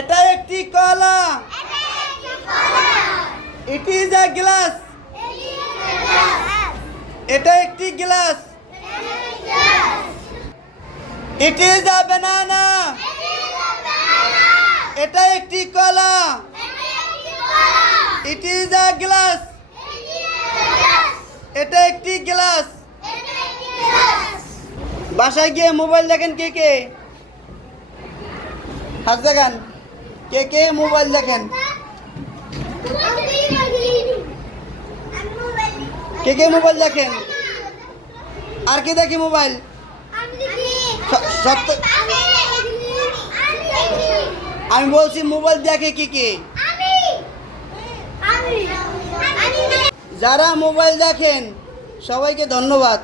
এটা একটি কলা। It is a glass. এটা একটি glass. It is a banana. এটা একটি কলা। It is a glass. এটা একটি গ্লাস। বাসায় গিয়ে মোবাইল দেখেন কে কে? হাত দেখান। কে কে মোবাইল দেখেন? কে কে মোবাইল দেখেন? আর কে দেখে মোবাইল? সত্য, আমি বলছি মোবাইল দেখে কে কে? যারা মোবাইল দেখেন সবাইকে ধন্যবাদ।